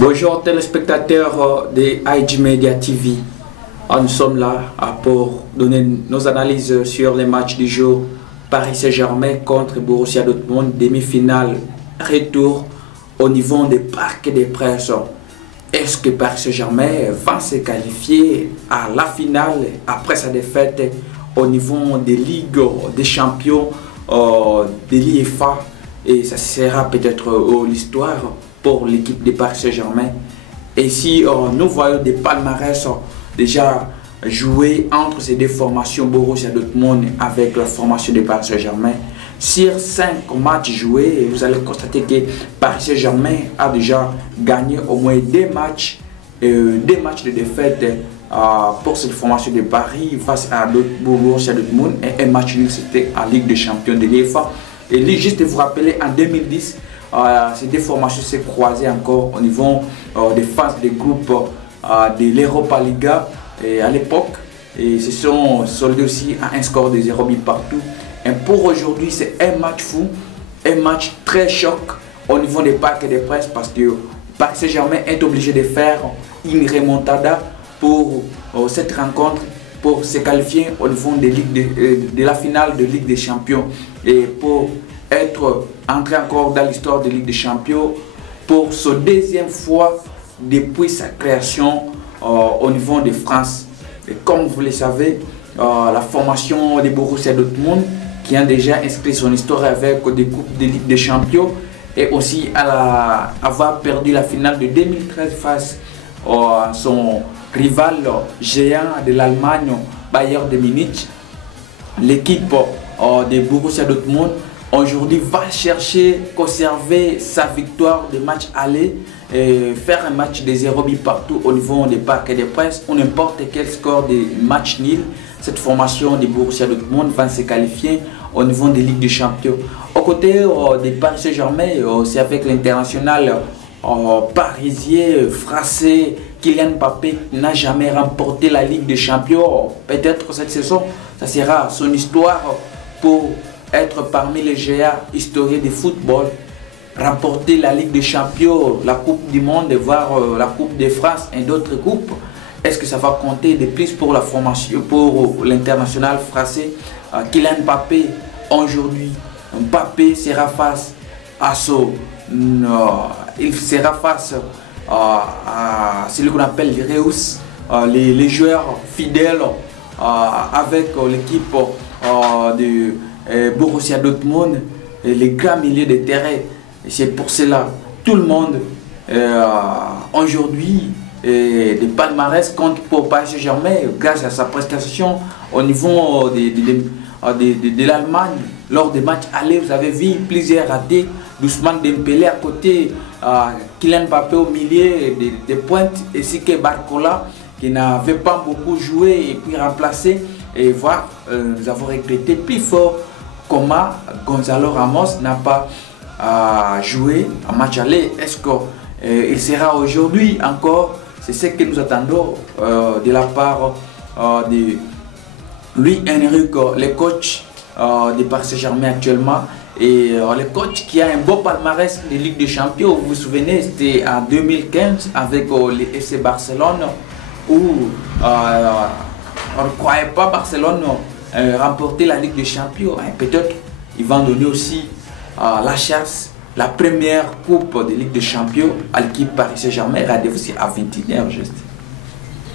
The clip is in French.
Bonjour téléspectateurs de IG Media TV. Nous sommes là pour donner nos analyses sur les matchs du jour. Paris Saint-Germain contre Borussia Dortmund, demi-finale retour au niveau des Parcs des Princes. Est-ce que Paris Saint-Germain va se qualifier à la finale après sa défaite au niveau des Ligues des Champions de l'UEFA? Et ça sera peut-être l'histoire pour l'équipe de Paris Saint-Germain. Et si nous voyons des palmarès déjà joués entre ces deux formations, Borussia Dortmund avec la formation de Paris Saint-Germain, sur 5 matchs joués, vous allez constater que Paris Saint-Germain a déjà gagné au moins 2 matchs de défaite pour cette formation de Paris face à Borussia Dortmund, et un match nul c'était en Ligue des Champions de l'UEFA. Et juste vous rappeler, en 2010, ces deux formations s'est croisées encore au niveau des phases de groupe de l'Europa Liga à l'époque, et se sont soldés aussi à un score de 0 but partout. Et pour aujourd'hui, c'est un match fou, un match très choc au niveau des Parcs des Princes, parce que Paris Saint-Germain est obligé de faire une remontada pour cette rencontre, pour se qualifier au niveau de la finale de Ligue des Champions, et pour être entré encore dans l'histoire de Ligue des Champions pour sa deuxième fois depuis sa création au niveau de France. Et comme vous le savez, la formation de Borussia Dortmund, qui a déjà inscrit son histoire avec des coupes de Ligue des Champions, et aussi à avoir perdu la finale de 2013 face à son rival géant de l'Allemagne, Bayern de Munich. L'équipe de Borussia Dortmund aujourd'hui va chercher conserver sa victoire de match aller et faire un match de 0 but partout au niveau des Parcs des Princes ou n'importe quel score de match nul. Cette formation de Borussia Dortmund va se qualifier au niveau des Ligues des Champions. Au côté de Paris Saint-Germain, c'est avec l'international parisien français Kylian Mbappé n'a jamais remporté la Ligue des Champions. Peut-être cette saison, ça sera son histoire pour être parmi les géants historiques du football, remporter la Ligue des Champions, la Coupe du Monde, voire la Coupe de France et d'autres coupes. Est-ce que ça va compter de plus pour la formation, pour l'international français Kylian Mbappé? Aujourd'hui, Mbappé sera face à il sera face à celui qu'on appelle les Reus, les joueurs fidèles avec l'équipe de Borussia Dortmund, les grands milieux de terrain. C'est pour cela tout le monde aujourd'hui des palmarès compte pour Paris Saint-Germain grâce à sa prestation au niveau de l'Allemagne. Lors des matchs allés, vous avez vu plusieurs ratés, Ousmane Dembélé à côté, Kylian Mbappé au milieu des pointes, ainsi que Barcola qui n'avait pas beaucoup joué et puis remplacé. Et voir, nous avons regretté plus fort comment Gonzalo Ramos n'a pas joué en match aller. Est-ce qu'il sera aujourd'hui encore? C'est ce que nous attendons de la part de Luis Enrique, le coach de Paris Saint-Germain actuellement, et le coach qui a un beau palmarès de Ligue des Champions. Vous vous souvenez, c'était en 2015 avec le FC Barcelone, où on ne croyait pas Barcelone remporter la Ligue des Champions. Peut-être ils vont donner aussi la chasse, la première coupe de Ligue des Champions à l'équipe Paris Saint-Germain. Rendez-vous à 21h juste.